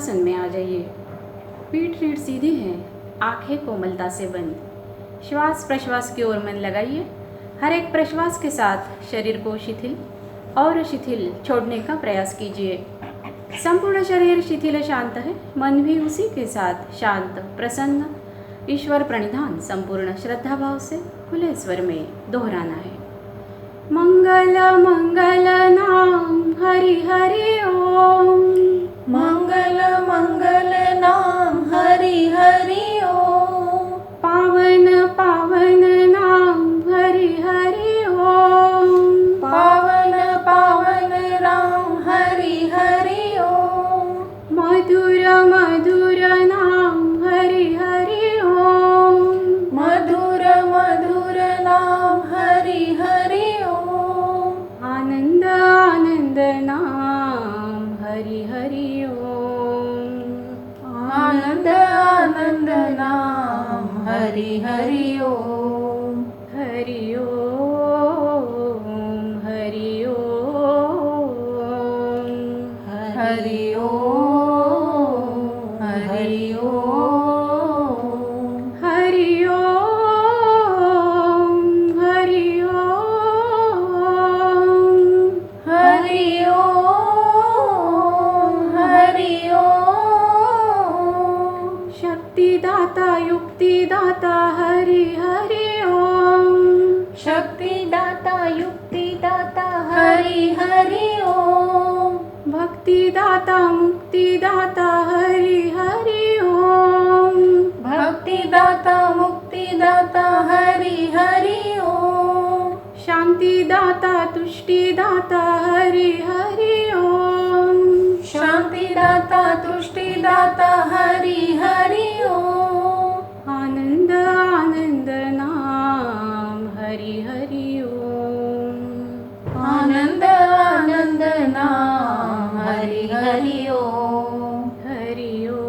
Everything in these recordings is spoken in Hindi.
सुखासन में आ जाइए। पीठ रीढ़ सीधी है, आंखें कोमलता से बंद। श्वास प्रश्वास की ओर मन लगाइए। हर एक प्रश्वास के साथ शरीर को शिथिल और शिथिल छोड़ने का प्रयास कीजिए। संपूर्ण शरीर शिथिल शांत है, मन भी उसी के साथ शांत प्रसन्न। ईश्वर प्रणिधान संपूर्ण श्रद्धा भाव से खुले स्वर में दोहराना है। मंगल मंगल नाम हरि हरि ओम। मंगल मंगल नाम हरि हरि ओम। पावन पावन नाम हरि हरि ओम। पावन पावन राम हरि हरि ओम। मधुर मधुर नाम हरि हरि ओम। मधुर मधुर नाम हरि हरि ओम। आनंद आनंद नाम हरि हरि ओम। आनंद आनंद नाम हरि हरि ओम। हरि ओम हरि ओम। हरि ओम हरि ओम। हरि ओम हरि ओम। हरि ओम हरि ओम। शक्तिदाता युक्तिदाता हरि हरि ओम। शक्तिदाता युक्तिदाता हरि हरि ओम। भक्तिदाता मुक्तिदाता हरि हरि ओम। भक्तिदाता मुक्तिदाता हरि हरि ओम। शांतिदाता तुष्टिदाता हरि हरि ओम। शांतिदाता तुष्टिदाता हरि हरि ओम। आनंद आनंद नाम हरि हरि ओम। आनंद आनंद नाम हरि हरि ओम। हरि ओम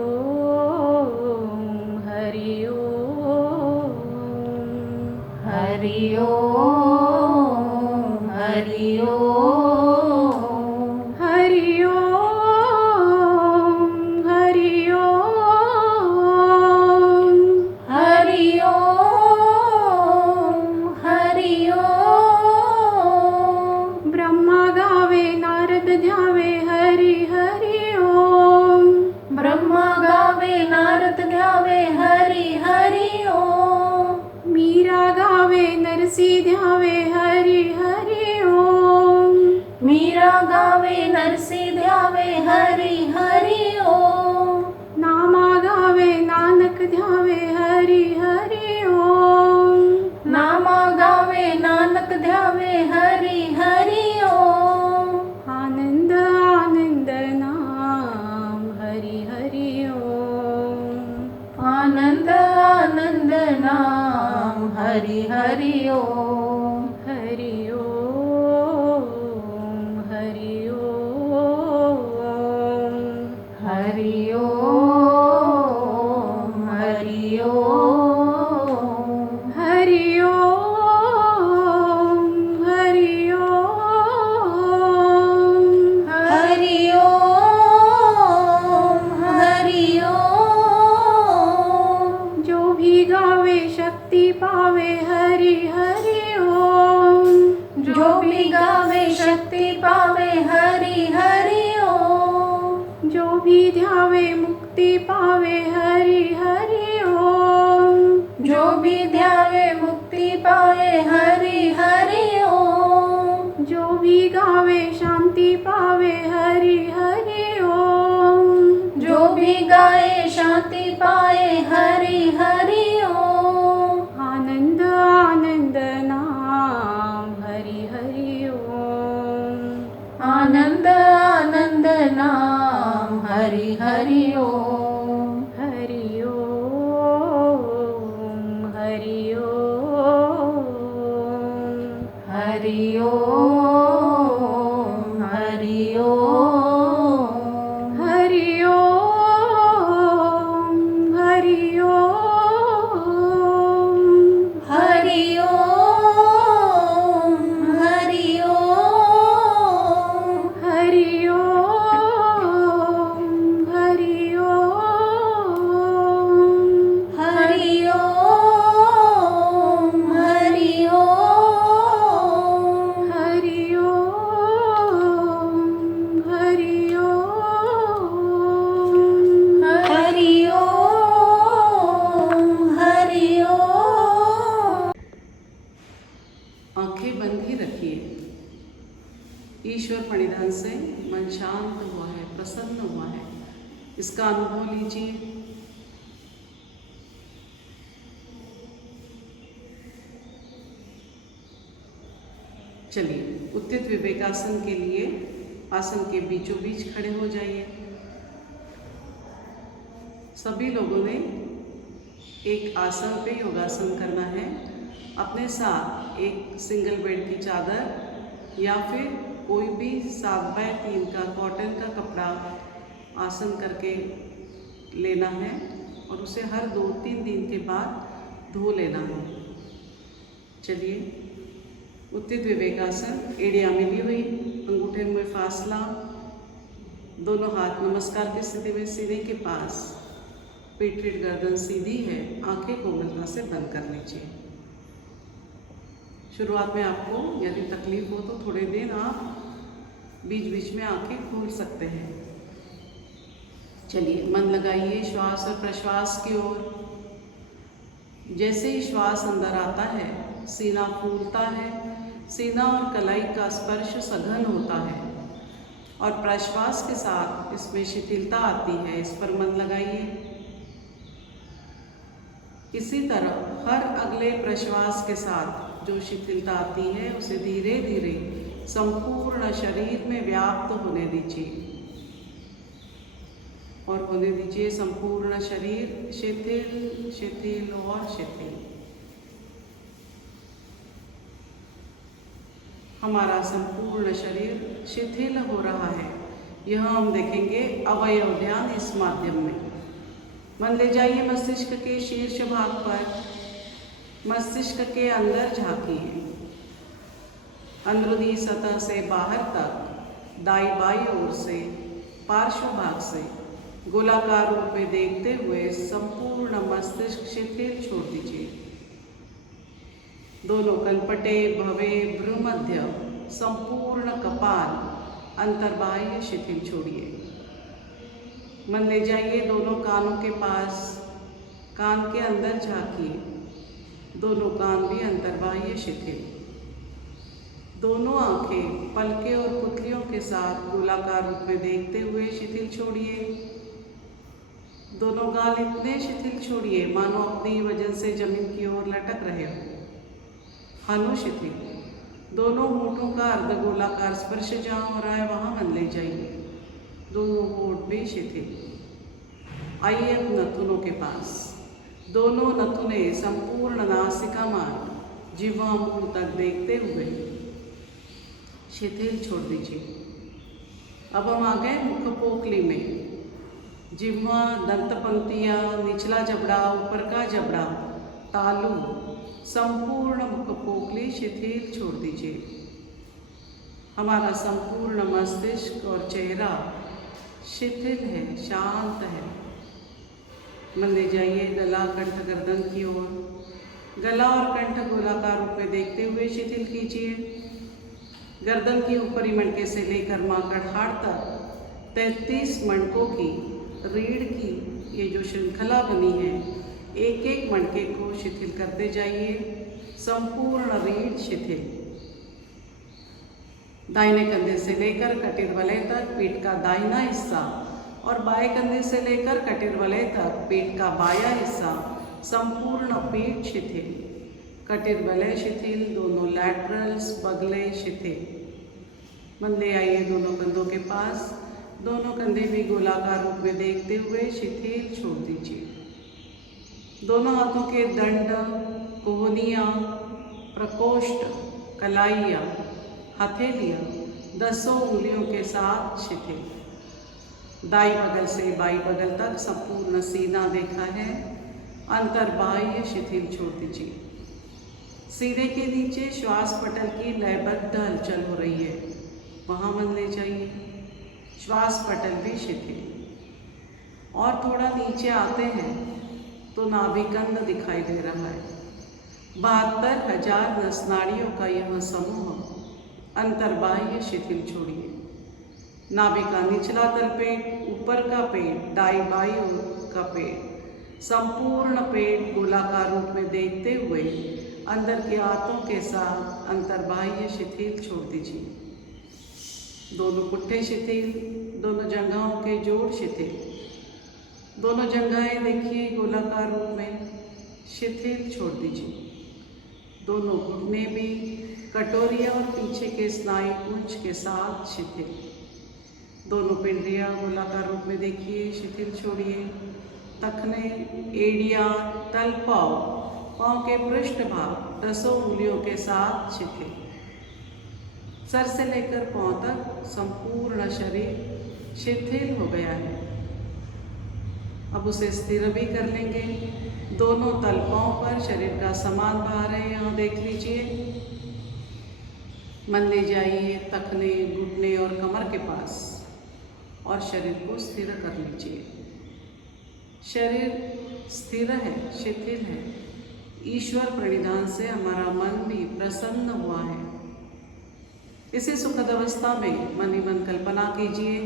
हरि ओम। हरि ओम हरि ओम। हरि ओम हरि ओम। हरि ओम हरि ओम। ब्रह्मा गावे नारद ध्यावे हरि हरि ओम। ब्रह्मा गावे नारद ध्यावे हरि हरि ओम। मीरा गावे नरसी ध्यावे हरि हरि ओम। मीरा गावे नरसी ध्यावे हरि हरि ओम। नामा गावे नानक ध्यावे हरि हरि ओम। नामा गावे नानक ध्यावे हरि हरि ओम। आनंद आनंद नाम हरि हरि ओम। आनंद आनंद नाम हरि हरि ओम। हरि ओम हरि ओम। हरि ओम हरि ओम। हरि ओम हरि ओम। हरि ओम हरि ओम। जो भी गावे शक्ति पावे हरि हरि ओम। जो भी गावे शक्ति पावे हरि हरि ओम। जो भी ध्यावे मुक्ति पावे हरि हरि ओम। जो भी ध्यावे मुक्ति पावे हरि हरि ओम। जो भी गावे शांति पावे हरि हरि ओम। जो भी गाए शांति पाए हरि हरि ओम। आनंद आनंद नाम हरि हरि ओम। आनंद आनंद नाम हरि हरि ओम। हरि ओम ईश्वर परिधान से मन शांत हुआ है, प्रसन्न हुआ है, इसका अनुभव लीजिए। चलिए, उत्थित विवेकासन के लिए आसन के बीचों बीच खड़े हो जाइए। सभी लोगों ने एक आसन पे योगासन करना है। अपने साथ एक सिंगल बेड की चादर या फिर कोई भी 7x3 का कॉटन का कपड़ा आसन करके लेना है और उसे हर 2-3 दिन के बाद धो लेना है। चलिए, उत्थित विवेकासन, एड़ियाँ मिली हुई, अंगूठे में फासला, दोनों हाथ नमस्कार की स्थिति में सीने के पास, पीठ गर्दन सीधी है, आंखें कोमलता से बंद कर लीजिए। शुरुआत में आपको यदि तकलीफ हो तो थोड़े दिन आप बीच बीच में आंखें खोल सकते हैं। चलिए, मन लगाइए श्वास और प्रश्वास की ओर। जैसे ही श्वास अंदर आता है, सीना फूलता है, सीना और कलाई का स्पर्श सघन होता है और प्रश्वास के साथ इसमें शिथिलता आती है। इस पर मन लगाइए। इसी तरह हर अगले प्रश्वास के साथ जो शिथिलता आती है उसे धीरे धीरे संपूर्ण शरीर में व्याप्त होने दीजिए और होने दीजिए संपूर्ण शरीर शिथिल शिथिल और शिथिल। हमारा संपूर्ण शरीर शिथिल हो रहा है, यह हम देखेंगे अवयव ध्यान इस माध्यम में। मन ले जाइए मस्तिष्क के शीर्ष भाग पर, मस्तिष्क के अंदर झांकिए। अंदरूनी सतह से बाहर तक, दाई बाई ओर से, पार्श्व भाग से गोलाकार रूप में देखते हुए संपूर्ण मस्तिष्क शिथिल छोड़ दीजिए। दोनों कनपटे, भवे, भ्रूमध्य, संपूर्ण कपाल, अंतर्बाह्य शिथिल छोड़िए। मन ले जाइए दोनों कानों के पास, कान के अंदर झांकिए, दोनों कान भी अंतर्बाह्य शिथिल। दोनों आंखें पलके और पुतलियों के साथ गोलाकार रूप में देखते हुए शिथिल छोड़िए। दोनों गाल इतने शिथिल छोड़िए मानो अपनी वजन से जमीन की ओर लटक रहे हो। हनु शिथिल। दोनों होठों का अर्धगोलाकार स्पर्श जहाँ हो रहा है वहाँ मन ले जाइए, दोनों होठ भी शिथिल। आइए अब नथुनों के पास, दोनों नथुने संपूर्ण नासिका मार्ग जिह्वा मूल तक देखते हुए शिथिल छोड़ दीजिए। अब हम आ गए मुख पोकली में। जिह्वा, दंत पंक्तियाँ, निचला जबड़ा, ऊपर का जबड़ा, तालू, संपूर्ण मुख पोकली शिथिल छोड़ दीजिए। हमारा संपूर्ण मस्तिष्क और चेहरा शिथिल है, शांत है। मन ले जाइए गला, कंठ, गर्दन की ओर। गला और कंठ गोलाकार रूप में देखते हुए शिथिल कीजिए। गर्दन की ऊपरी मणके से लेकर माकड़हाड़ तक 33 मणकों की रीढ़ की ये जो श्रृंखला बनी है, एक एक मणके को शिथिल करते जाइए। संपूर्ण रीढ़ शिथिल। दाहिने कंधे से लेकर कटिर वलय तक पीठ का दाहिना हिस्सा और बाएं कंधे से लेकर कटिर वलय तक पीठ का बायां हिस्सा, संपूर्ण पीठ शिथिल। कटिर वलय शिथिल, दोनों लैटरल्स बगले शिथिल। मन ले आइए दोनों कंधों के पास, दोनों कंधे भी गोलाकार रूप में देखते हुए शिथिल छोड़ दीजिए। दोनों हाथों के दंड, कोहनियाँ, प्रकोष्ठ, कलाइयाँ, हथेलियाँ 10 उंगलियों के साथ शिथिल। दाई बगल से बाई बगल तक संपूर्ण सीना देखा है, अंतर्बाह्य शिथिल छोड़ दीजिए। सीने के नीचे श्वास पटल की लयबद्ध हलचल हो रही है, वहाँ मन ले जाइए। श्वास पटल भी शिथिल। और थोड़ा नीचे आते हैं तो नाभिकंद दिखाई दे रहा है। 72,000 नसनाड़ियों का यह समूह अंतर्बाह्य शिथिल छोड़िए। नाभिका निचला तलपेट, ऊपर का पेट, दाई बाई का पेट, संपूर्ण पेट गोलाकार रूप में देखते हुए अंदर के आंतों के साथ अंतर्बाह्य शिथिल छोड़ दीजिए। दोनों पुट्ठे शिथिल, दोनों जंघाओं के जोड़ शिथिल। दोनों जंघाएं देखिए गोलाकार रूप में शिथिल छोड़ दीजिए। दोनों घुटने भी कटोरिया और पीछे के स्नायु पुंज के साथ शिथिल। दोनों पिंडियाँ गोलाकार रूप में देखिए शिथिल छोड़िए। तखने, एड़िया, तल पाँव, पाँव के पृष्ठ भाग 10 उंगलियों के साथ शिथिल। सर से लेकर पाँव तक संपूर्ण शरीर शिथिल हो गया है। अब उसे स्थिर भी कर लेंगे। दोनों तल पाँव पर शरीर का समान भार है, यहाँ देख लीजिए। मन ले जाइए तखने, घुटने और कमर के पास और शरीर को स्थिर कर लीजिए। शरीर स्थिर है, शिथिल है। ईश्वर प्रणिधान से हमारा मन भी प्रसन्न हुआ है। इसी सुखद अवस्था में मन ही मन कल्पना कीजिए,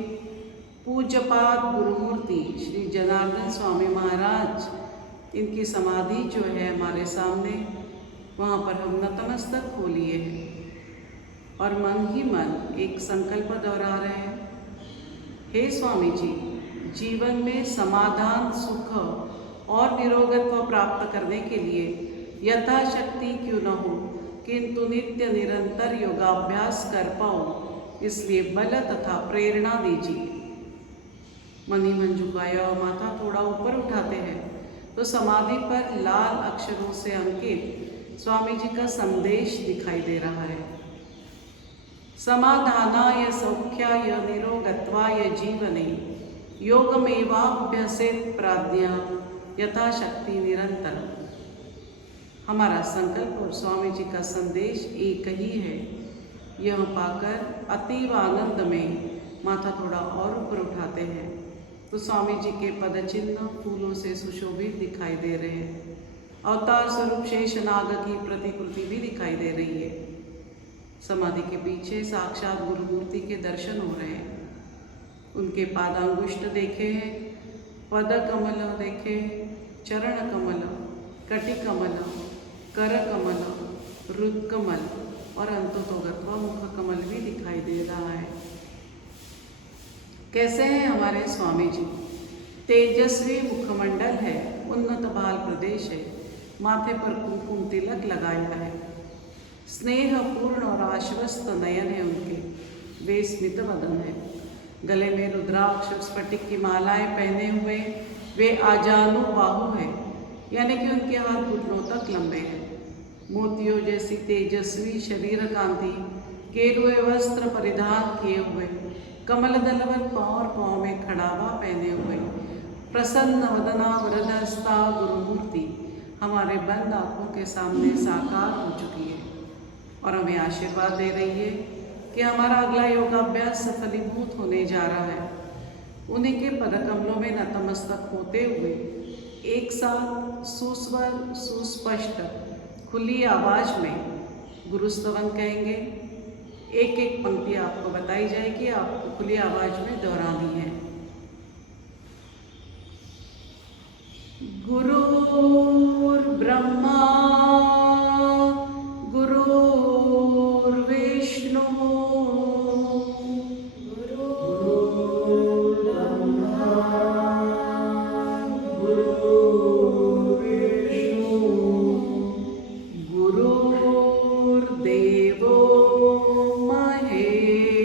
पूज्यपाद गुरुमूर्ति श्री जनार्दन स्वामी महाराज, इनकी समाधि जो है हमारे सामने, वहाँ पर हम नतमस्तक हो लिए हैं और मन ही मन एक संकल्प दोहरा रहे हैं। हे स्वामी जी, जीवन में समाधान, सुख और निरोगत्व प्राप्त करने के लिए यथाशक्ति क्यों न हो, किंतु नित्य निरंतर योगाभ्यास कर पाऊँ, इसलिए बल तथा प्रेरणा दीजिए। मन ही मन झुकाया और माथा थोड़ा ऊपर उठाते हैं तो समाधि पर लाल अक्षरों से अंकित स्वामी जी का संदेश दिखाई दे रहा है। समाधानाय सौख्याय निरोगत्वाय जीवने योगमेवाभ्यसेत प्राज्ञा यथाशक्ति निरंतर। हमारा संकल्प और स्वामी जी का संदेश एक ही है। यह पाकर अतीव आनंद में माथा थोड़ा और ऊपर उठाते हैं तो स्वामी जी के पद चिन्ह फूलों से सुशोभित दिखाई दे रहे हैं। अवतार स्वरूप शेषनाग की प्रतिकृति भी दिखाई दे रही है। समाधि के पीछे साक्षात गुरुमूर्ति के दर्शन हो रहे हैं। उनके पादांगुष्ठ देखे हैं, पद कमल देखे, चरण कमल, कटि कमल, कर कमल, रुद कमल और अंततोगत्वा मुख कमल भी दिखाई दे रहा है। कैसे हैं हमारे स्वामी जी? तेजस्वी मुखमंडल है, उन्नत बाल प्रदेश है, माथे पर कुमकुम तिलक लगाया है, स्नेहपूर्ण और आश्वस्त नयन है उनके, वे स्मित वदन है, गले में रुद्राक्ष स्फटिक की मालाएं पहने हुए वे आजानु बाहु है, यानी कि उनके हाथ घुटनों तक लंबे हैं। मोतियों जैसी तेजस्वी शरीर कांति, केरुए वस्त्र परिधान किए हुए, कमल दलवत पाँव में खड़ावा पहने हुए, प्रसन्न वदना वरदहस्ता गुरुमूर्ति हमारे बंद आँखों के सामने साकार हो चुकी है और हमें आशीर्वाद दे रही है कि हमारा अगला योगाभ्यास सफलीभूत होने जा रहा है। उन्हीं के पदकमलों में नतमस्तक होते हुए एक साथ सुस्वर सुस्पष्ट खुली आवाज में गुरुस्तवन कहेंगे। एक एक पंक्ति आपको बताई जाएगी, आपको खुली आवाज में दोहरानी है। गुरुर्ब्रह्मा गुरुर्विष्णु गुरुर्देवो महेश्वरः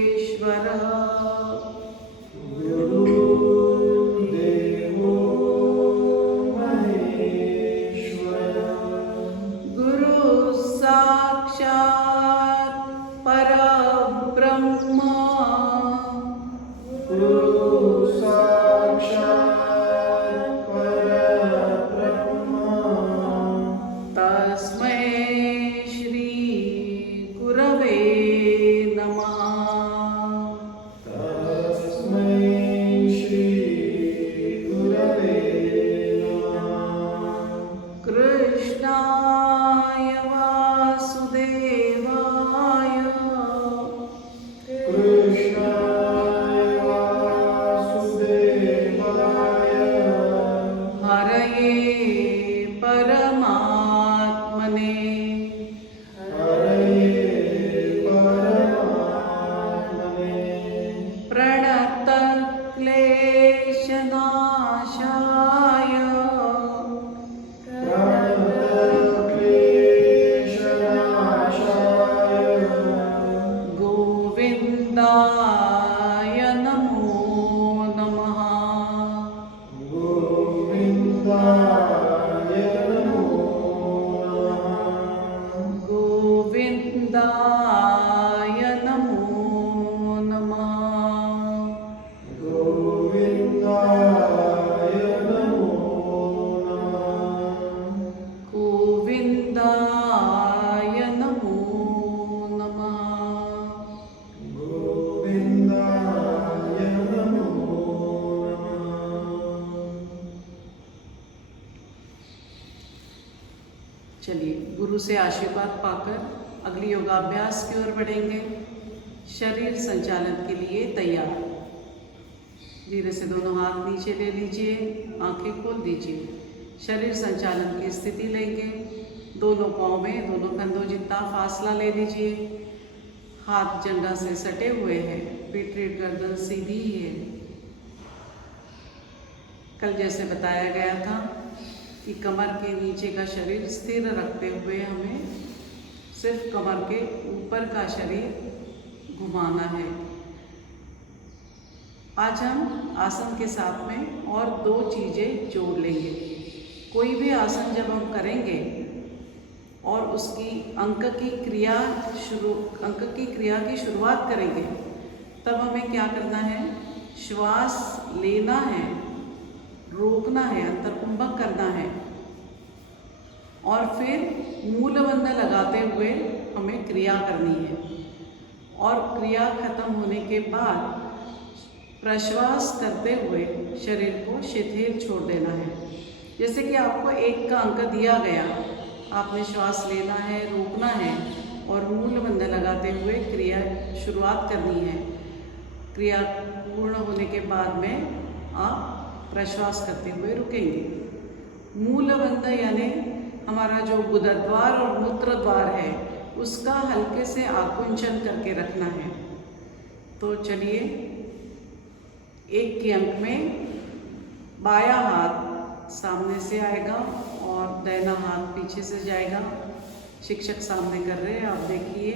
चलिए गुरु से आशीर्वाद पाकर अगली योगाभ्यास की ओर बढ़ेंगे। शरीर संचालन के लिए तैयार। धीरे से दोनों हाथ नीचे ले लीजिए, आंखें खोल दीजिए। शरीर संचालन की स्थिति लेंगे। दोनों पाँव में दोनों कंधों जितना फासला ले लीजिए। हाथ जंघा से सटे हुए हैं, पीठ गर्दन सीधी ही है। कल जैसे बताया गया था कि कमर के नीचे का शरीर स्थिर रखते हुए हमें सिर्फ कमर के ऊपर का शरीर घुमाना है। आज हम आसन के साथ में और 2 चीज़ें जोड़ लेंगे। कोई भी आसन जब हम करेंगे और उसकी अंक की क्रिया की शुरुआत करेंगे, तब हमें क्या करना है? श्वास लेना है, रोकना है, अंतर्कुंभक करना है और फिर मूलबंध लगाते हुए हमें क्रिया करनी है। और क्रिया खत्म होने के बाद प्रश्वास करते हुए शरीर को शिथिल छोड़ देना है। जैसे कि आपको 1 का अंक दिया गया, आपने श्वास लेना है, रोकना है और मूलबंध लगाते हुए क्रिया शुरुआत करनी है। क्रिया पूर्ण होने के बाद में आप प्रश्वास करते हुए रुकेंगे। मूलबंध यानी हमारा जो गुदद्वार और मूत्रद्वार है उसका हल्के से आकुंचन करके रखना है। तो चलिए 1 के अंक में बायां हाथ सामने से आएगा और दाहिना हाथ पीछे से जाएगा। शिक्षक सामने कर रहे हैं, आप देखिए।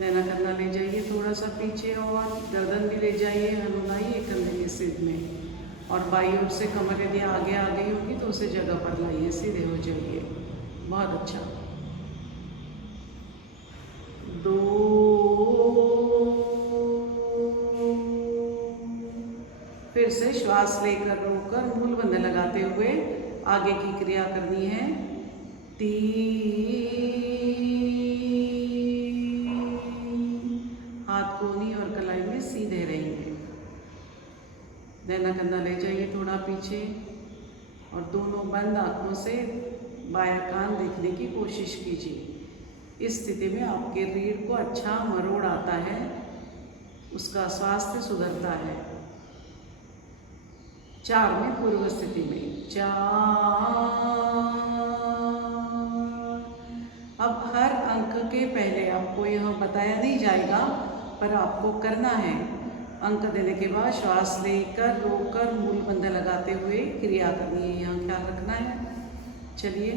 दाहिना कंधा ले जाइए थोड़ा सा पीछे और गर्दन भी ले जाइए, हनुमाइए कंधे के सिर में। और बाईं ओर से कमर यदि आगे आ गई होगी तो उसे जगह पर लाइए, सीधे हो जाइए। बहुत अच्छा। 2 फिर से श्वास लेकर रोककर मूलबंध लगाते हुए आगे की क्रिया करनी है। 3 हाथ कोहनी और कलाई में सीधे रहेंगे। दाहिना कंधा ले जाइए थोड़ा पीछे और दोनों बंद आंखों से बायां कान देखने की कोशिश कीजिए। इस स्थिति में आपके रीढ़ को अच्छा मरोड़ आता है, उसका स्वास्थ्य सुधरता है। 4 में पूर्व स्थिति में 4। अब हर अंक के पहले आपको यह बताया नहीं जाएगा, पर आपको करना है। अंक देने के बाद श्वास लेकर रोककर मूलबंध लगाते हुए क्रिया करनी है, यहाँ ख्याल रखना है। चलिए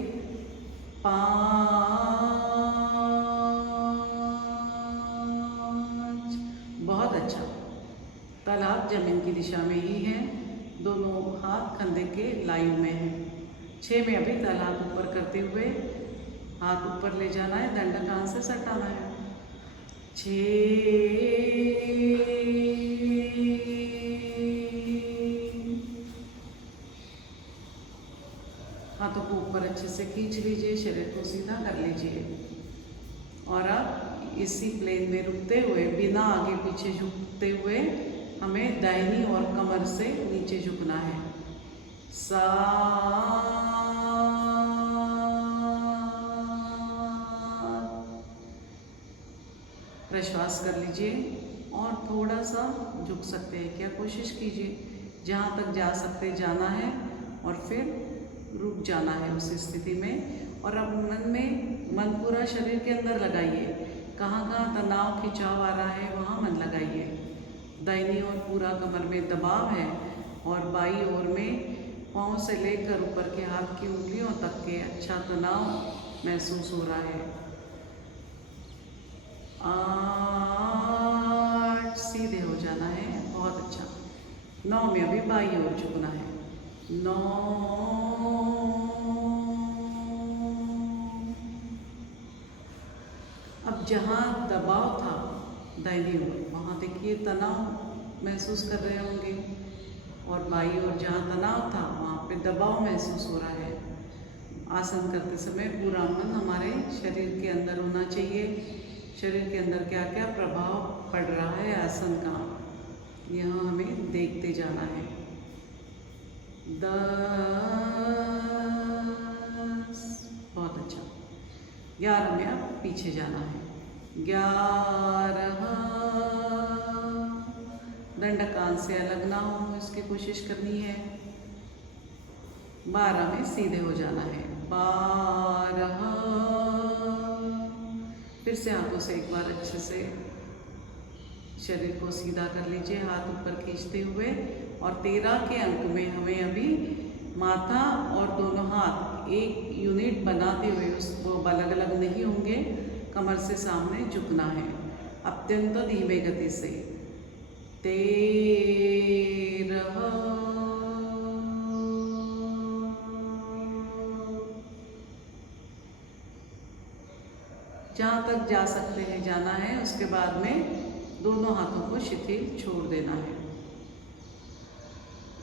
5। बहुत अच्छा। तालाब जमीन की दिशा में ही है, दोनों हाथ कंधे के लाइन में है। 6 में अभी तालाब ऊपर करते हुए हाथ ऊपर ले जाना है, दंड कान से सटाना है। 6 हाथों को ऊपर अच्छे से खींच लीजिए, शरीर को सीधा कर लीजिए और अब इसी प्लेन में रुकते हुए बिना आगे पीछे झुकते हुए हमें दाहिनी और कमर से नीचे झुकना है। 7 प्रश्वास कर लीजिए और थोड़ा सा झुक सकते हैं क्या, कोशिश कीजिए जहाँ तक जा सकते जाना है और फिर रुक जाना है उस स्थिति में। और अब मन पूरा शरीर के अंदर लगाइए, कहाँ कहाँ तनाव खिंचाव आ रहा है वहाँ मन लगाइए। दाहिनी ओर पूरा कमर में दबाव है और बाईं ओर में पाँव से लेकर ऊपर के हाथ की उंगलियों तक के अच्छा तनाव महसूस हो रहा है। 8 सीधे हो जाना है, बहुत अच्छा। 9 में अभी बाईं ओर झुकना है। 9 अब जहाँ दबाव था दाहिनी ओर, वहाँ देखिए तनाव महसूस कर रहे होंगे और बाईं ओर जहाँ तनाव था वहाँ पे दबाव महसूस हो रहा है। आसन करते समय पूरा मन हमारे शरीर के अंदर होना चाहिए। शरीर के अंदर क्या क्या प्रभाव पड़ रहा है आसन का, यहाँ हमें देखते जाना है। 10, बहुत अच्छा। 11 में अब पीछे जाना है। 11, दंड कान से अलग ना हो इसकी कोशिश करनी है। 12 में सीधे हो जाना है। 12, फिर से हाथों से एक बार अच्छे से शरीर को सीधा कर लीजिए, हाथ ऊपर खींचते हुए। और 13 के अंक में हमें अभी माथा और दोनों हाथ एक यूनिट बनाते हुए, उसको अलग अलग नहीं होंगे, कमर से सामने झुकना है अत्यंत धीमे गति से। 13, जहाँ तक जा सकते हैं जाना है। उसके बाद में दोनों हाथों को शिथिल छोड़ देना है।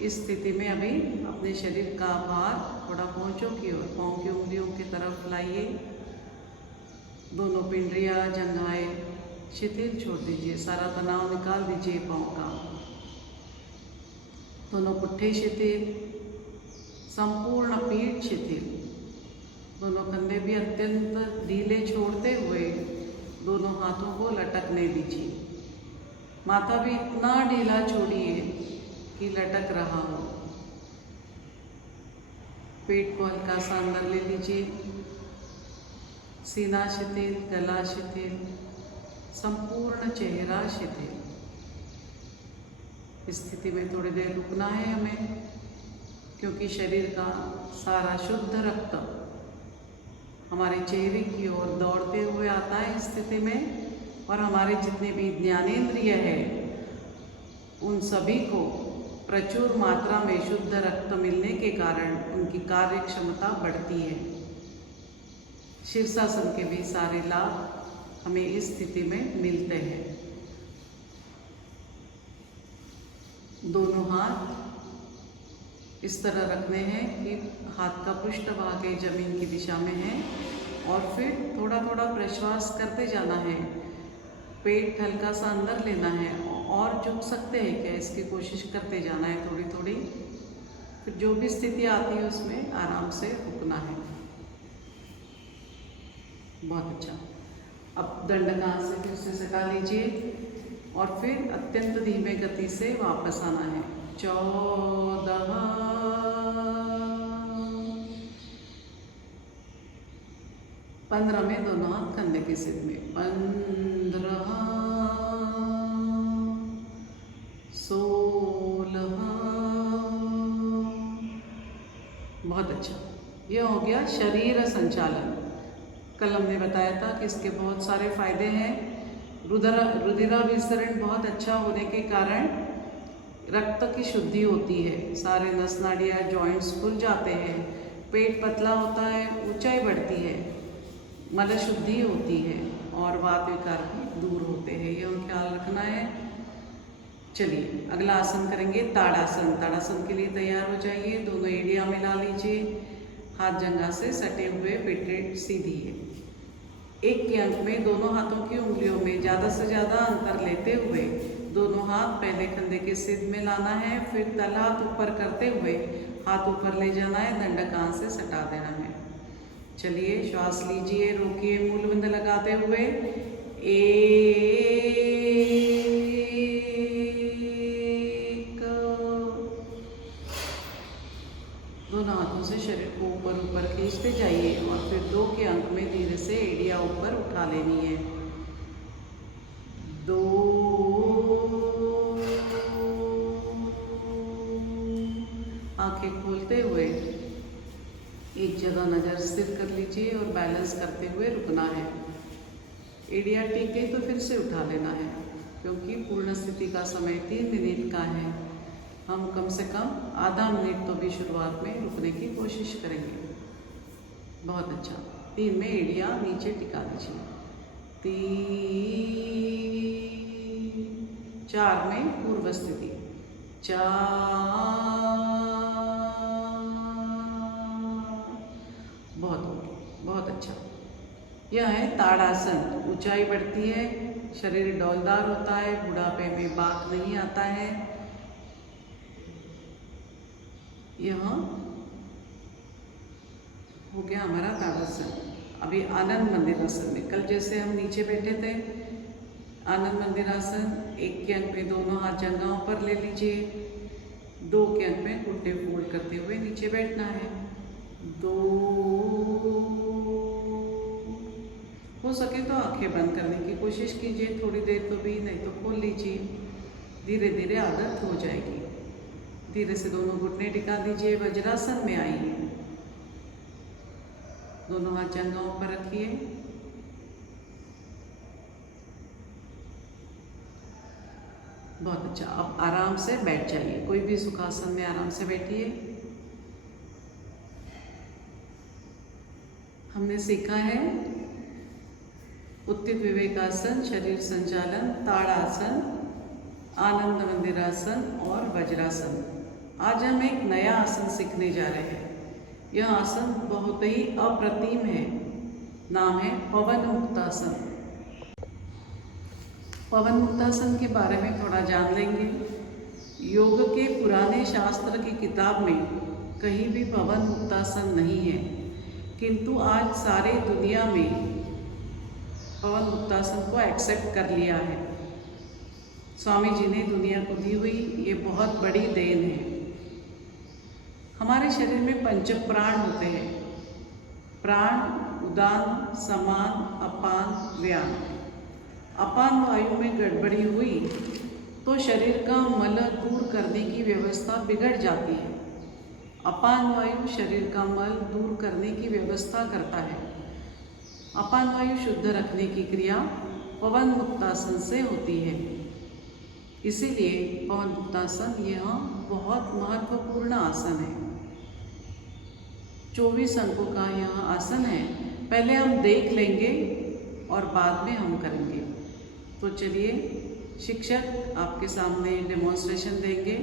इस स्थिति में अभी अपने शरीर का भार थोड़ा पहुँचों की ओर, पाँव की उंगलियों की तरफ लाइए। दोनों पिंडलियाँ, जंघाएं शिथिल छोड़ दीजिए, सारा तनाव निकाल दीजिए पाँव का। दोनों पुट्ठे शिथिल, संपूर्ण पीठ शिथिल, दोनों कंधे भी अत्यंत ढीले छोड़ते हुए दोनों हाथों को लटकने दीजिए। माथा भी इतना ढीला छोड़िए कि लटक रहा हो। पेट को हल्का सा अंदर ले लीजिए। सीना शिथिल, गला शिथिल, संपूर्ण चेहरा शिथिल। इस स्थिति में थोड़ी देर रुकना है हमें, क्योंकि शरीर का सारा शुद्ध रक्त हमारे चेहरे की ओर दौड़ते हुए आता है इस स्थिति में। और हमारे जितने भी ज्ञानेंद्रिय है उन सभी को प्रचुर मात्रा में शुद्ध रक्त मिलने के कारण उनकी कार्य क्षमता बढ़ती है। शीर्षासन के भी सारे लाभ हमें इस स्थिति में मिलते हैं। दोनों हाथ इस तरह रखने हैं कि हाथ का पृष्ठभाग जमीन की दिशा में है। और फिर थोड़ा थोड़ा प्रश्वास करते जाना है। पेट हल्का सा अंदर लेना है और झुक सकते हैं क्या, इसकी कोशिश करते जाना है थोड़ी थोड़ी। फिर जो भी स्थिति आती है उसमें आराम से रुकना है। बहुत अच्छा। अब दंडनाद से फिर से सटा लीजिए और फिर अत्यंत धीमे गति से वापस आना है। 14, 15 में दोनों हाथ कंधे के सिर में। 15, 16, बहुत अच्छा। ये हो गया शरीर संचालन। कल हमने बताया था कि इसके बहुत सारे फायदे हैं। रुधिराभिसरण बहुत अच्छा होने के कारण रक्त की शुद्धि होती है, सारे नस नाड़ियाँ जॉइंट्स खुल जाते हैं, पेट पतला होता है, ऊंचाई बढ़ती है, मल शुद्धि होती है और वात विकार भी दूर होते हैं। ये ख्याल रखना है। चलिए अगला आसन करेंगे ताड़ासन। ताड़ासन के लिए तैयार हो जाइए। दोनों एड़ियाँ मिला लीजिए, हाथ जंघा से सटे हुए, पेट सीधी है। एक के अंक में दोनों हाथों की उंगलियों में ज़्यादा से ज़्यादा अंतर लेते हुए दोनों हाथ पहले कंधे के सिर में लाना है, फिर तल हाथ ऊपर करते हुए हाथ ऊपर ले जाना है, दंड कान से सटा देना है। चलिए श्वास लीजिए, रोकिए मूलबंध लगाते हुए। 1, दोनों हाथों से शरीर को ऊपर ऊपर खींचते जाइए और फिर 2 के अंक में धीरे से एड़ियाँ ऊपर उठा लेनी है। 2, आंखें खोलते हुए एक जगह नज़र स्थिर कर लीजिए और बैलेंस करते हुए रुकना है। एड़ियाँ टिक गई तो फिर से उठा लेना है, क्योंकि पूर्ण स्थिति का समय 3 मिनट का है। हम कम से कम आधा मिनट तो भी शुरुआत में रुकने की कोशिश करेंगे। बहुत अच्छा। 3 में एड़ियाँ नीचे टिका दीजिए। 3, 4 में पूर्व स्थिति। 4, बहुत हो गया, बहुत अच्छा। यह है ताड़ासन। ऊंचाई बढ़ती है, शरीर डौलदार होता है, बुढ़ापे में बात नहीं आता है। यह हो गया हमारा ताड़ासन। अभी आनंद मंदिरासन में, कल जैसे हम नीचे बैठे थे, आनंद मंदिरासन, एक के अंक में दोनों हाथ जंघाओं पर ले लीजिए, 2 के अंक में घुटने फोल्ड करते हुए नीचे बैठना है। 2, हो सके तो आंखें बंद करने की कोशिश कीजिए थोड़ी देर तो भी, नहीं तो खोल लीजिए। धीरे धीरे आदत हो जाएगी। धीरे से दोनों घुटने टिका दीजिए, वज्रासन में आइए। दोनों हाथ जंघाओं पर रखिए। बहुत अच्छा। अब आराम से बैठ जाइए, कोई भी सुखासन में आराम से बैठिए। हमने सीखा है उत्थित विवेकासन, शरीर संचालन, ताड़ासन, आनंद मंदिरासन और वज्रासन। आज हम एक नया आसन सीखने जा रहे हैं। यह आसन बहुत ही अप्रतिम है। नाम है पवन मुक्तासन। पवन मुक्तासन के बारे में थोड़ा जान लेंगे। योग के पुराने शास्त्र की किताब में कहीं भी पवन मुक्तासन नहीं है, किंतु आज सारे दुनिया में पवन मुक्तासन को एक्सेप्ट कर लिया है। स्वामी जी ने दुनिया को दी हुई ये बहुत बड़ी देन है। हमारे शरीर में पंच प्राण होते हैं। प्राण, उदान, समान, अपान, व्यान। अपान वायु में गड़बड़ी हुई तो शरीर का मल दूर करने की व्यवस्था बिगड़ जाती है। अपान वायु शरीर का मल दूर करने की व्यवस्था करता है। अपान वायु शुद्ध रखने की क्रिया पवन मुक्तासन से होती है। इसीलिए पवन मुक्तासन यह बहुत महत्वपूर्ण आसन है। 24 अंकों का यह आसन है। पहले हम देख लेंगे और बाद में हम करेंगे। तो चलिए, शिक्षक आपके सामने डेमोन्स्ट्रेशन देंगे।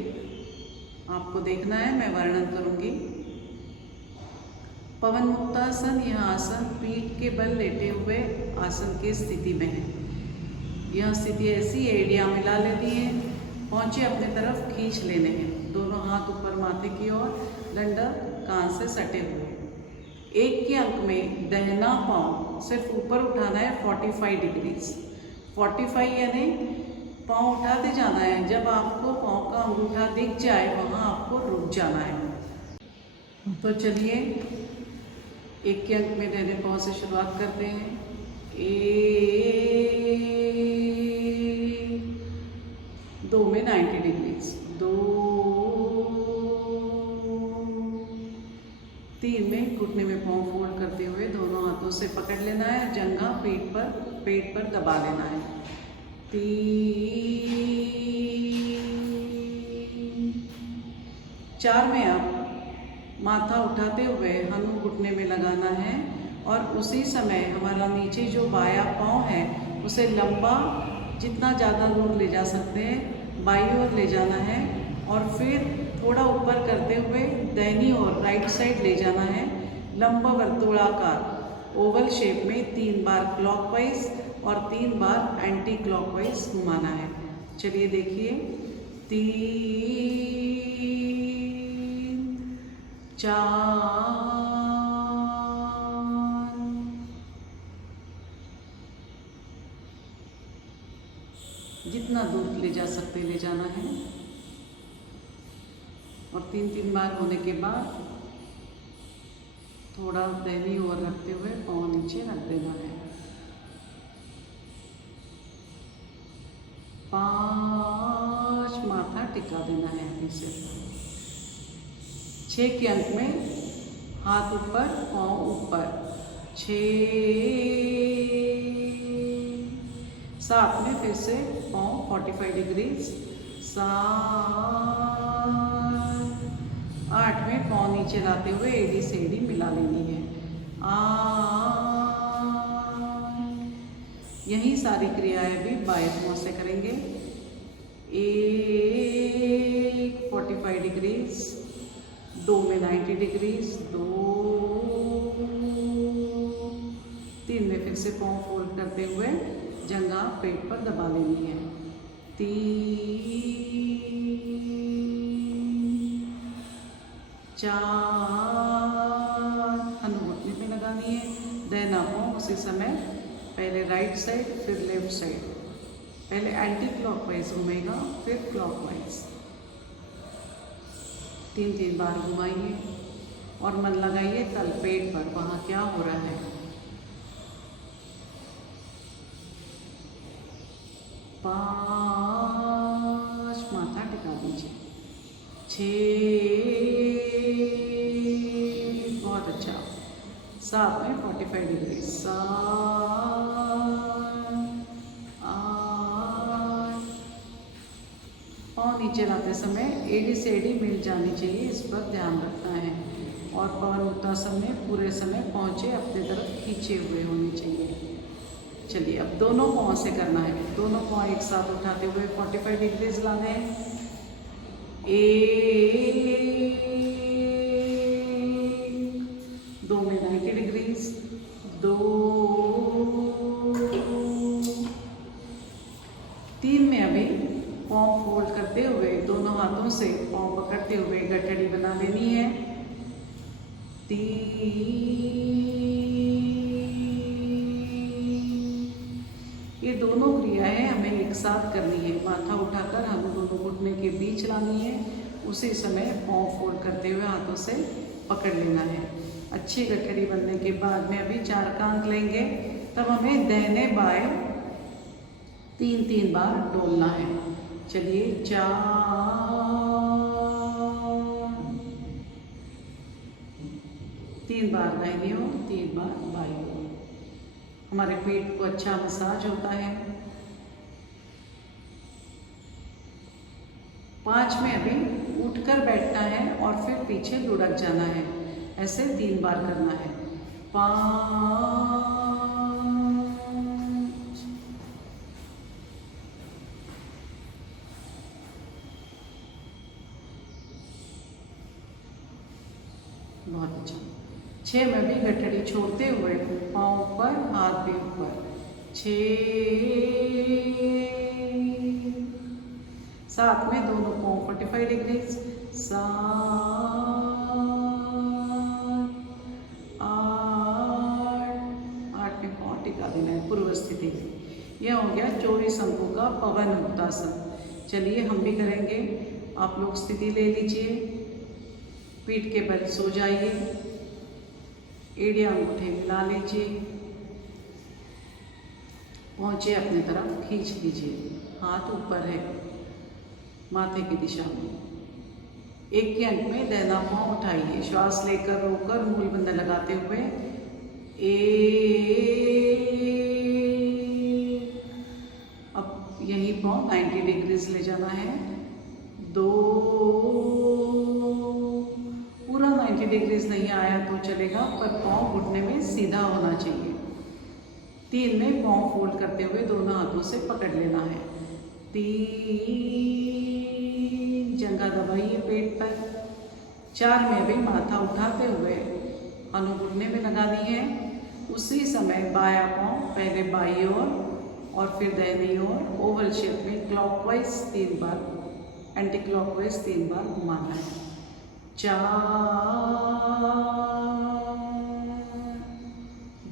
आपको देखना है, मैं वर्णन करूंगी। पवन मुक्तासन यह आसन पीठ के बल लेटे हुए आसन की स्थिति में है। यह स्थिति ऐसी एड़ियाँ मिला लेनी है, पहुँचे अपने तरफ खींच लेने हैं। दोनों हाथ ऊपर माथे की ओर, डंडा कान से सटे हुए। 1 के अंक में दाहिना पाँव सिर्फ ऊपर उठाना है 45 डिग्रीज। 45 यानी पाँव उठाते जाना है। जब आपको पाँव का अंगूठा दिख जाए वहाँ आपको रुक जाना है। तो चलिए, 1 के अंक में दाहिने पाँव से शुरुआत करते हैं। 1, 2 में 90 डिग्रीज, 2, 3 में घुटने में पाँव फोल्ड करते हुए दोनों हाथों से पकड़ लेना है। जंघा पेट पर दबा लेना है। 3, 4 में आप माथा उठाते हुए हनु घुटने में लगाना है और उसी समय हमारा नीचे जो बायां पाँव है उसे लंबा, जितना ज़्यादा दूर ले जा सकते हैं बाईं ओर ले जाना है और फिर थोड़ा ऊपर करते हुए दाहिनी ओर राइट साइड ले जाना है। लंबा वर्तुलाकार ओवल शेप में 3 बार क्लॉकवाइज और 3 बार एंटी क्लॉकवाइज घुमाना है। चलिए देखिए, 3, 4, जितना दूर ले जा सकते ले जाना है। और 3 बार होने के बाद थोड़ा दाहिनी ओर रखते हुए पाँव नीचे रख देना है। 5 माथा टिका देना है अभी से। 6 के अंक में हाथ ऊपर, पाँव ऊपर। 6, 7 में फिर से पाँव 45 डिग्रीज। 7, 8 में पाँव नीचे लाते हुए एड़ी से एड़ी मिला लेनी है। 8, यही सारी क्रियाएं भी बाएं पाँव से करेंगे। 1, 45 डिग्रीज, 2 में 90 डिग्रीज, 2, 3 में फिर से पाँव फोल्ड करते हुए जंघा पेट पर दबा लेनी है। 3 4 घुटने पे लगानी है। दाहिना पाँव उसी समय पहले राइट साइड फिर लेफ्ट साइड, पहले एंटी क्लॉकवाइज घूमेगा फिर क्लॉकवाइज। 3 बार घुमाइए और मन लगाइए तल पेट पर, वहाँ क्या हो रहा है। 5 माथा टिका दीजिए। 6 बहुत अच्छा। 7 में 45 डिग्री। 7 8 पाँव नीचे लाते समय एड़ी से एड़ी मिल जानी चाहिए, इस पर ध्यान रखना है। और पवन उत्तासन में पूरे समय पहुँचे अपनी तरफ खींचे हुए होने चाहिए। चलिए अब दोनों पाँव से करना है। दोनों पाँव एक साथ उठाते हुए 45 डिग्रीज लाने हैं। 1 2 में 90 डिग्रीज, 2 3 में अभी पाँव फोल्ड करते हुए दोनों हाथों से पाँव पकड़ते हुए गठड़ी बना लेनी है। 3 ये दोनों क्रियाएं हमें एक साथ करनी है। माथा उठाकर हम दोनों घुटने के बीच लानी है, उसी समय पाँव फोल्ड करते हुए हाथों से पकड़ लेना है। अच्छी गठड़ी बनने के बाद में अभी 4 का अंक लेंगे, तब हमें दाहिने बाएं 3 बार डोलना है। चलिए 4 3 बार दाहिनी ओर, 3 बार बाईं ओर। हमारे पेट को अच्छा मसाज होता है। 5 में अभी उठकर बैठना है और फिर पीछे लुढ़क जाना है। ऐसे 3 बार करना है। 5 बहुत अच्छा। 6 में भी गठड़ी छोड़ते हुए पाँव ऊपर हाथ भी ऊपर। 6 7 में दोनों पाँव 45 डिग्रीज। 7 8 में पाँव टिका देना है पूर्व स्थिति। यह हो गया 24 अंकों का पवन उत्तासन। चलिए हम भी करेंगे। आप लोग स्थिति ले लीजिए, पीठ के बल सो जाइए, एड़ी अंगूठे मिला लीजिए, पहुँचे अपनी तरफ खींच लीजिए। हाथ ऊपर है माथे की दिशा में। 1 के अंक में दाहिना पाँव उठाइए, श्वास लेकर रोकर मूल बंधन लगाते हुए 1 अब यही पाँव 90 डिग्रीज ले जाना है। 2 पूरा 90 डिग्रीज नहीं आया तो चलेगा, पर पाँव घुटने में सीधा होना चाहिए। 3 में पाँव फोल्ड करते हुए दोनों हाथों से पकड़ लेना है। 3 जंघा दबाइए पेट पर। 4 में भी माथा उठाते हुए हनु घुटने में लगानी है। उसी समय बायां पाँव पहले बाईं ओर और फिर दाहिनी ओर ओवल शेप में क्लॉकवाइज 3 बार, एंटी क्लॉकवाइज 3 बार घुमाना है। 4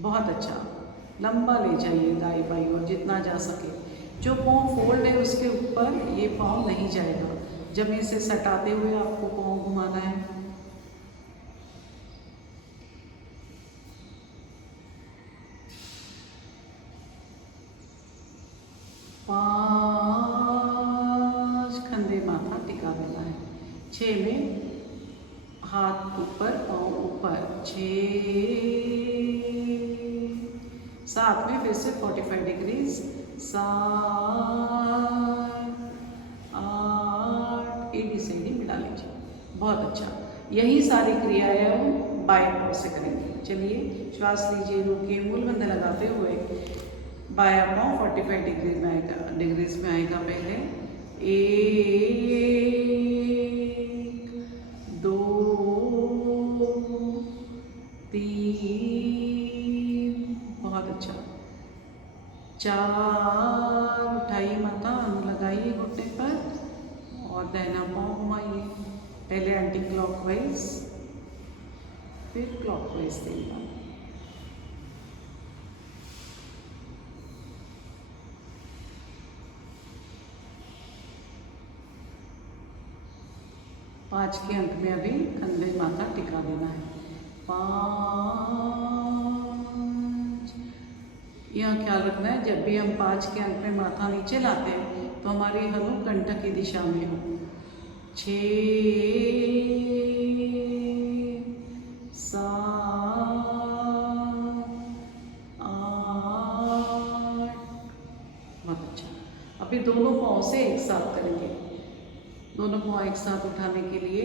बहुत अच्छा। लंबा ले जाइए दाई बाई और जितना जा सके। जो पाँव फोल्ड है उसके ऊपर ये पाँव नहीं जाएगा। जमीन से सटाते हुए आपको पाँव घुमाना है। 5 कंधे माथा टिका देना है। 6 में हाथ ऊपर पाँव ऊपर। 6 7 में फिर से 45 डिग्रीज। 7 8 एडी से एडी मिला लीजिए। बहुत अच्छा। यही सारी क्रियाएं बाएं पाँव से करेंगे। चलिए श्वास लीजिए, रोकिए, मूल बंधन लगाते हुए बायां पाँव 45 डिग्रीज में आएगा। पहले 1 2 3 बहुत अच्छा। 4 उठाइए माथा, लगाइए घुटने पर और दाहिना पाँव घुमाइए। पहले एंटी क्लॉकवाइज फिर क्लॉकवाइज 3 बार। पाँच के अंत में अभी कंधे माथा टिका देना है। 5। यहाँ ख्याल रखना है जब भी हम 5 के अंत में माथा नीचे लाते हैं तो हमारी हनु कंठ की दिशा में हो। 6, 7, 8। बहुत अच्छा। अभी दोनों पाँव से एक साथ करेंगे। दोनों पाँव एक साथ उठाने के लिए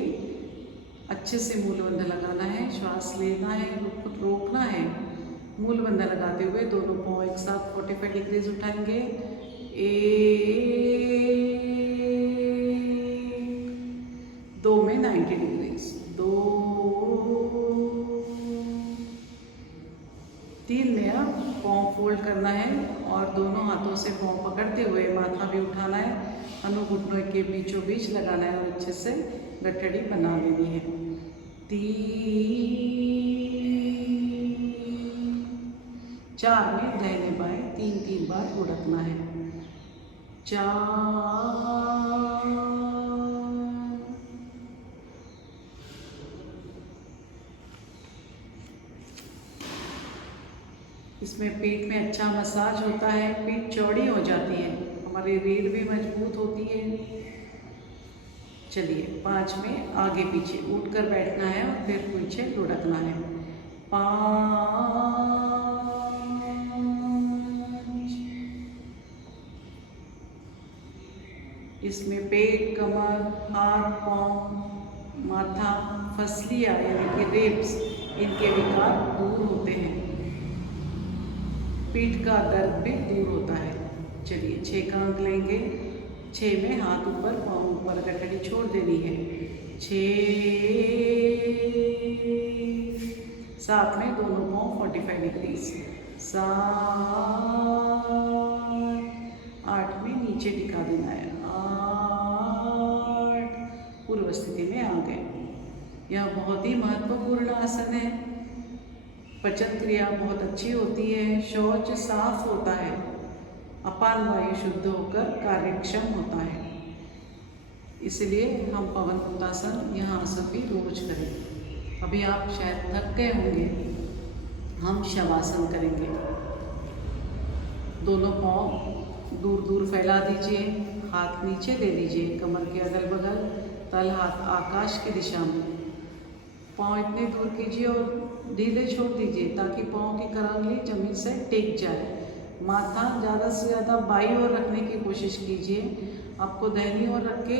अच्छे से मूलबंध लगाना है, श्वास लेना है, खुद रोकना है। मूलबंध लगाते हुए दोनों पाँव एक साथ 45 डिग्रीज उठाएंगे। 1, 2 में 90 डिग्रीज, 2, 3 में अब पाँव फोल्ड करना है और दोनों हाथों से पाँव पकड़ते हुए माथा भी उठाना है, हनु घुटनों के बीचों बीच लगाना है और अच्छे से गठड़ी बना लेनी है। 3, 4 में दाहिने बाएं 3 बार लुढ़कना है। 4, इसमें पीठ में अच्छा मसाज होता है, पीठ चौड़ी हो जाती है, हमारी रीढ़ भी मजबूत होती है। चलिए 5 में आगे पीछे उठकर बैठना है और फिर पीछे लुढ़कना है। 5। इसमें पेट, कमर, हाथ, पाँव, माथा, फसलियाँ यानी कि रिब्स, इनके विकार दूर होते हैं, पीठ का दर्द भी दूर होता है। चलिए 6 का अंक लेंगे। 6 में हाथ ऊपर, पाँव ऊपर, गठड़ी छोड़ देनी है। 6, 7 में दोनों पाँव 45 डिग्रीज, 7, 8 में नीचे टिका देना है। 8 पूर्व स्थिति में आ गए। यह बहुत ही महत्वपूर्ण आसन है। पचन क्रिया बहुत अच्छी होती है, शौच साफ होता है, अपान वायु शुद्ध होकर कार्यक्षम होता है। इसलिए हम पवन उत्तासन यह आसन भी रोज करें। अभी आप शायद थक गए होंगे, हम शवासन करेंगे। दोनों पाँव दूर दूर फैला दीजिए, हाथ नीचे ले लीजिए, कमर के अगल बगल, तल हाथ आकाश की दिशा में। पाँव इतने दूर कीजिए और ढीले छोड़ दीजिए ताकि पाँव की करांगली जमीन से टेक जाए। माथा ज़्यादा से ज़्यादा बाईं ओर रखने की कोशिश कीजिए। आपको दाहिनी ओर रख के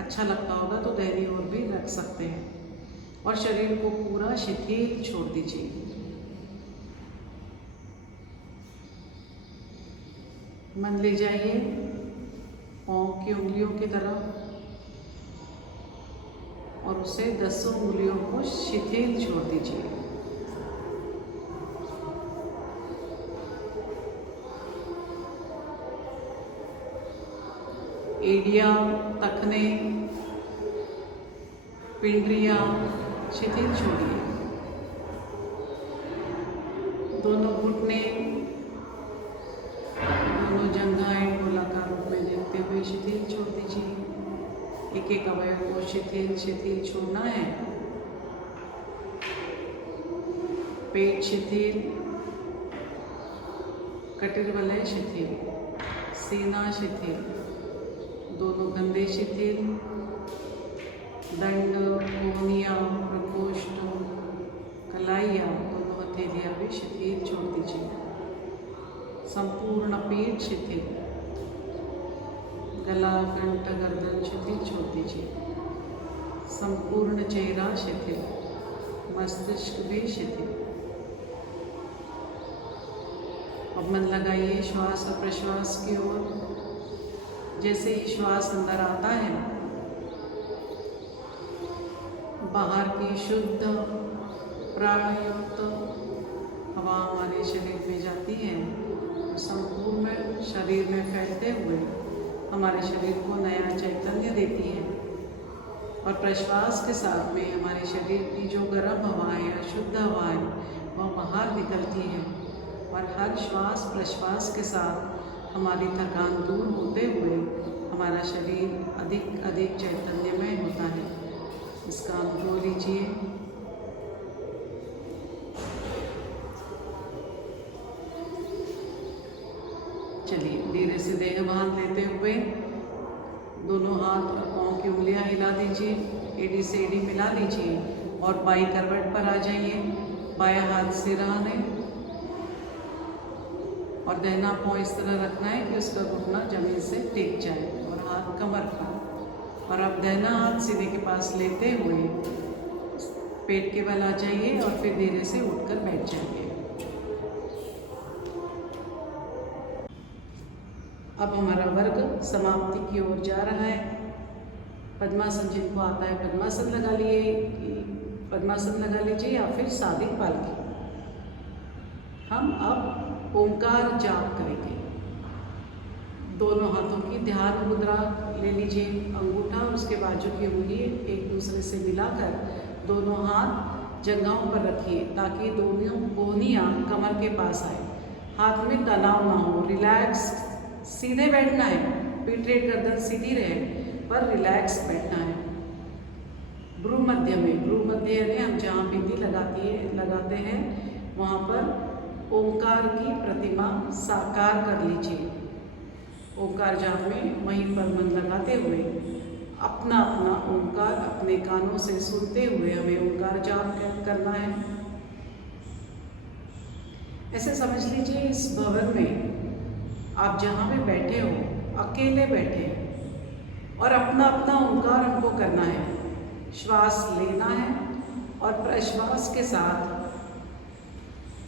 अच्छा लगता होगा तो दाहिनी ओर भी रख सकते हैं और शरीर को पूरा शिथिल छोड़ दीजिए। मन ले जाइए पाँव की उंगलियों की तरफ और उसे 10 उंगलियों को शिथिल छोड़ दीजिए। एड़िया, तखने, पिंडरियाँ शिथिल छोड़िए। दोनों घुटने, दोनों जंघाएं गोलाकार रूप में देखते हुए शिथिल छोड़ दीजिए। एक एक अवयव को शिथिल शिथिल छोड़ना है। पेट शिथिल, कटिर वलय शिथिल, सीना शिथिल, दोनों कंधे शिथिल, दंड, कोहनियाँ, प्रकोष्ठ, कलाइयाँ, दोनों हथेलियाँ भी शिथिल छोड़ दीजिए। संपूर्ण पीठ शिथिल, गला, कंठ, गर्दन शिथिल छोड़ दीजिए। संपूर्ण चेहरा शिथिल, मस्तिष्क भी शिथिल। अब मन लगाइए श्वास और प्रश्वास की ओर। जैसे ही श्वास अंदर आता है, बाहर की शुद्ध प्राणयुक्त हवा हमारे शरीर में जाती है संपूर्ण शरीर में फैलते हुए हमारे शरीर को नया चैतन्य देती है। और प्रश्वास के साथ में हमारे शरीर की जो गर्म हवाएं, अशुद्ध हवाएं, वह बाहर निकलती है। और हर श्वास प्रश्वास के साथ हमारी थकान दूर होते हुए हमारा शरीर अधिक अधिक चैतन्यमय होता है। इसका अनुभव लीजिए। चलिए धीरे से देह बांध लेते हुए दोनों हाथ और पाँव की उंगलियां हिला दीजिए, एड़ी से एड़ी मिला लीजिए और बाई करवट पर आ जाइए। बायां हाथ सिर आने और दाहिना पाँव इस तरह रखना है कि उसका घुटना जमीन से टिक जाए और हाथ कमर पर। और अब दाहिना हाथ सीने के पास लेते हुए पेट के बल आ जाइए और फिर धीरे से उठकर बैठ जाइए। अब हमारा वर्ग समाप्ति की ओर जा रहा है। पद्मासन जिनको आता है पद्मासन लगा लिए, पद्मासन लगा लीजिए या फिर सादी पालकी। हम अब ओंकार जाप करेंगे। दोनों हाथों की ध्यान मुद्रा ले लीजिए। अंगूठा और उसके बाजू की उंगली एक दूसरे से मिलाकर दोनों हाथ जंघाओं पर रखिए ताकि दोनों कोहनियाँ कमर के पास आए। हाथ में तनाव ना हो, रिलैक्स सीधे बैठना है। पीठ रेट गर्दन सीधी रहे पर रिलैक्स बैठना है। भ्रू मध्य में, भ्रू मध्य यानी हम जहाँ बिंदी लगाते हैं वहाँ पर ओंकार की प्रतिमा साकार कर लीजिए। ओंकार जाप में वहीं पर मन लगाते हुए अपना अपना ओंकार अपने कानों से सुनते हुए हमें ओंकार जाप करना है। ऐसे समझ लीजिए इस भवन में आप जहाँ पे बैठे हो अकेले बैठे हैं और अपना अपना ओंकार हमको करना है। श्वास लेना है और प्रश्वास के साथ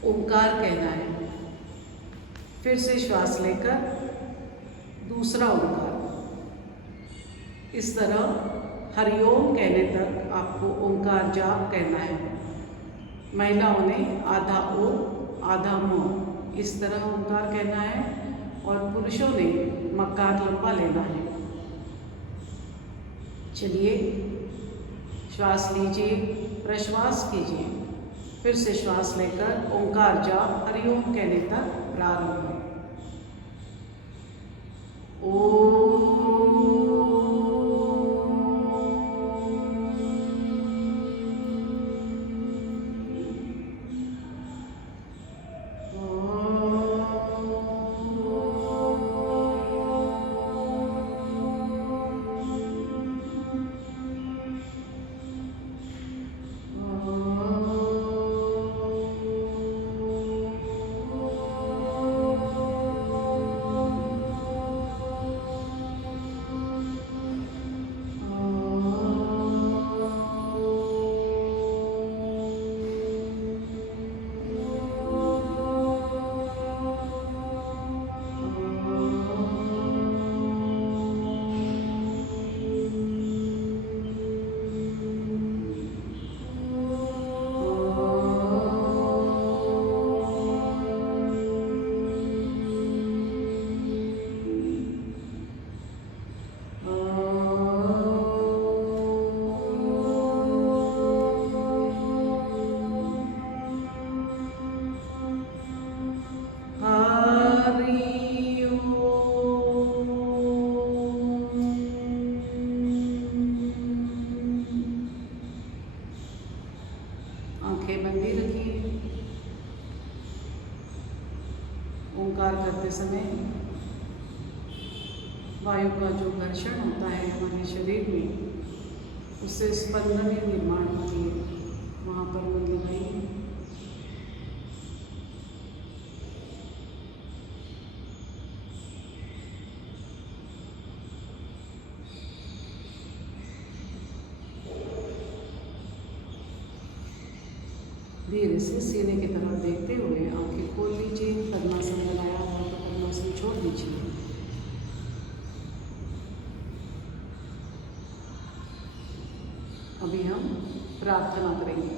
ओंकार कहना है। फिर से श्वास लेकर दूसरा ओंकार। इस तरह हरिओम कहने तक आपको ओंकार जाप कहना है। महिलाओं ने आधा ओम आधा मोम इस तरह ओंकार कहना है और पुरुषों ने मक्कार लंबा लेना है। चलिए श्वास लीजिए, प्रश्वास कीजिए, फिर से श्वास लेकर ओंकार जाप हरिओम कहने तक प्रारंभ है। ओंकार करते समय वायु का जो घर्षण होता है हमारे शरीर में, उससे स्पंदनें निर्माण होती है। वहाँ पर मन लगाइए। धीरे से सीने की तरफ देखते हुए आंखें खोल लीजिए। पद्मासन लगाया हुआ तो पद्मासन छोड़ दीजिए। अभी हम प्रार्थना करेंगे।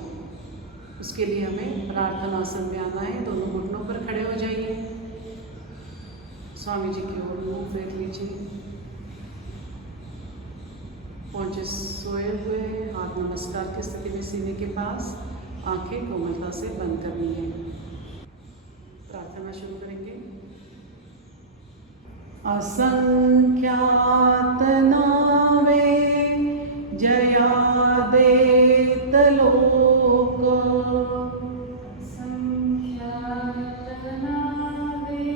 उसके लिए हमें प्रार्थनासन में आना है। दोनों घुटनों पर खड़े हो जाइए। स्वामी जी की ओर मुंह फेर लीजिए। पहुंचे सोए हुए, हाथ नमस्कार की स्थिति में सीने के पास, आंखें कोमलता से बंद करनी है। प्रार्थना शुरू करेंगे। असंख्यात नावे जयादेत लोक, असंख्यात नावे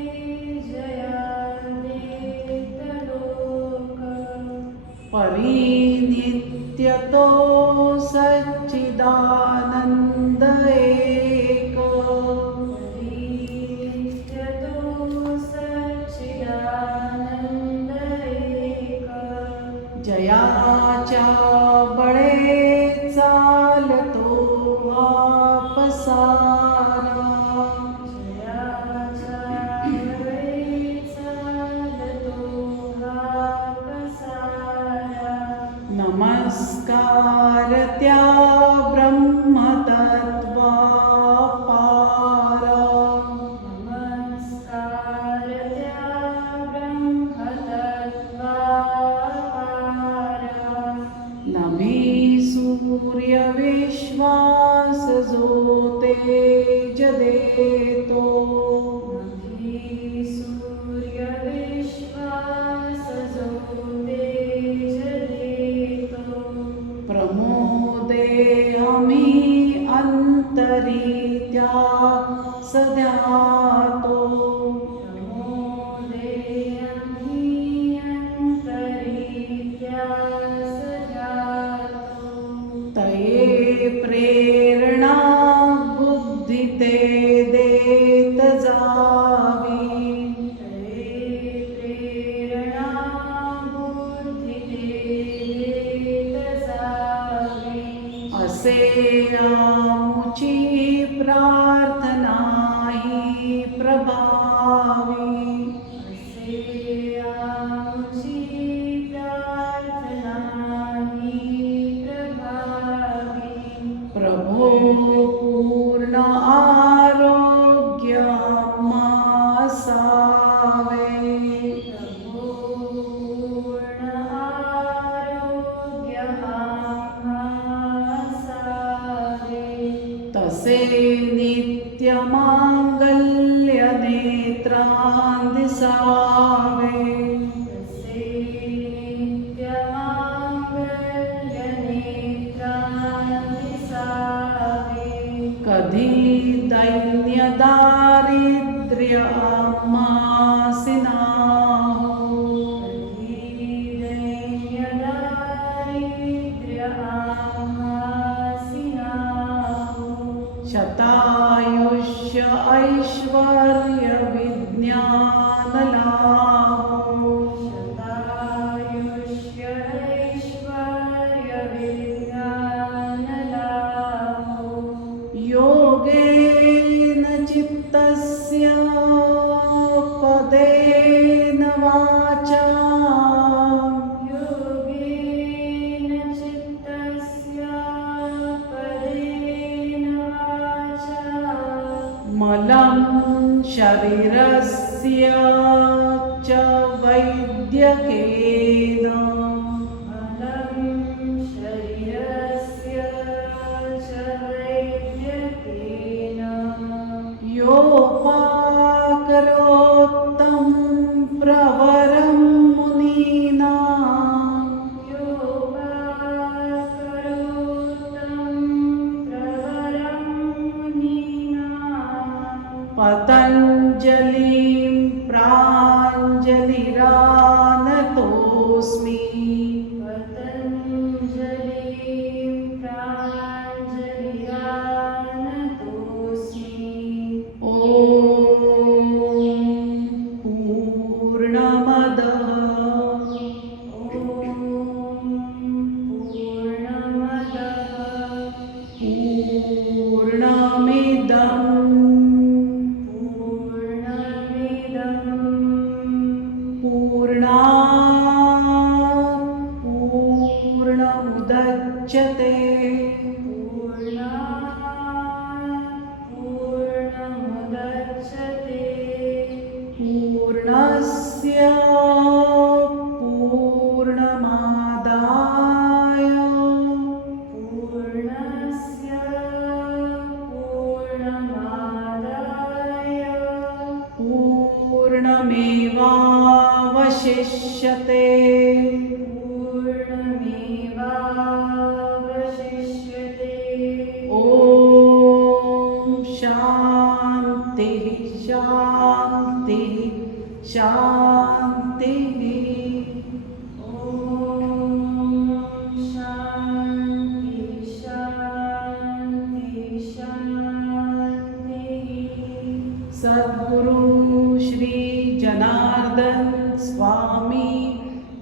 जयादेत लोक, परिनित्यतो सच्चिदानन्द एक, परिनित्यतो सच्चिदानन्द एक, जयाच्या बळे चालतो वापसारा, जयाचा बळे चालतो वापसारा, नमस्कार त्या ब्रह्मतत्वापारा, नमस्कार त्या ब्रह्मतत्वापारा, नभी सूर्य विश्वास जो तेज देतो, नभी सूर्य विश्वास जो तेज देतो, प्रमोदे आम्ही अंतरित्या सध्यातो, नमोदे आम्ही अंतरित्या सजातो, तये प्रेरणा बुद्धि ते देत जावी, तये प्रेरणा बुद्धि देत जावी, असे आमुची प्रार्थना ही प्रभावी, असे आमची प्रार्थना ही प्रभावी, प्रभो पूर्ण आरोग्य मासावे, प्रभो पूर्ण आरोग्य आम्हासावे, तसे नित्य मांगल्य नेत्रां दिसावे, तसे नित्यमांगल्य नेत्रां दिसावे, कधी दैन्य दारिद्र्य आम्हासी नाहो, कधी दैन्य दारिद्र्य आम्हासी नाहो, शतायुष्य ऐश्वर्य विज्ञान लाभो, शतायुष्य ऐश्वर्य विज्ञान लाभो, योगेन चित्तस्य पदेन वाचा, योगेन चित्तस्य पदेन वाचा, मलं शरीरस्य च वैद्यकेन, मलं शरीरस्य च वैद्यकेन, योपाकरोत्तं प्रवरं मुनीनां, योगाकरोत्तं प्रवरं मुनीनां, पतञ्जलिं प्राञ्जलिरानतोऽस्मि, पतञ्जलिं प्राञ्जलिरानतोऽस्मि, ॐ पूर्णमदः पूर्णमदः पूर्णमिदं पूर्णात् पूर्णमुदच्यते, पूर्णमुदच्यते, पूर्णस्य पूर्णमेवावशिष्यते। पूर्णमेवावशिष्यते। ओम शांति शांति शांति। ॐ शान्ति शान्ति शान्तिः। सद्गुरु श्री जनार्दन स्वामी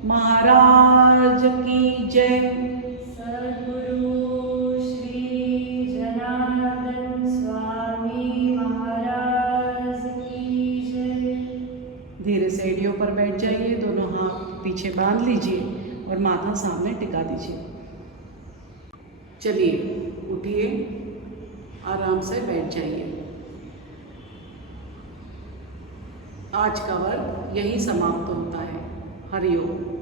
महाराज की जय। सद्गुरु श्री जनार्दन स्वामी महाराज की जय। धीरे से एडियो पर बैठ जाइए, दोनों हाथ पीछे बांध लीजिए और माथा सामने टिका दीजिए। चलिए उठिए, आराम से बैठ जाइए। आज का वर्ग यही समाप्त होता है। हरिओम।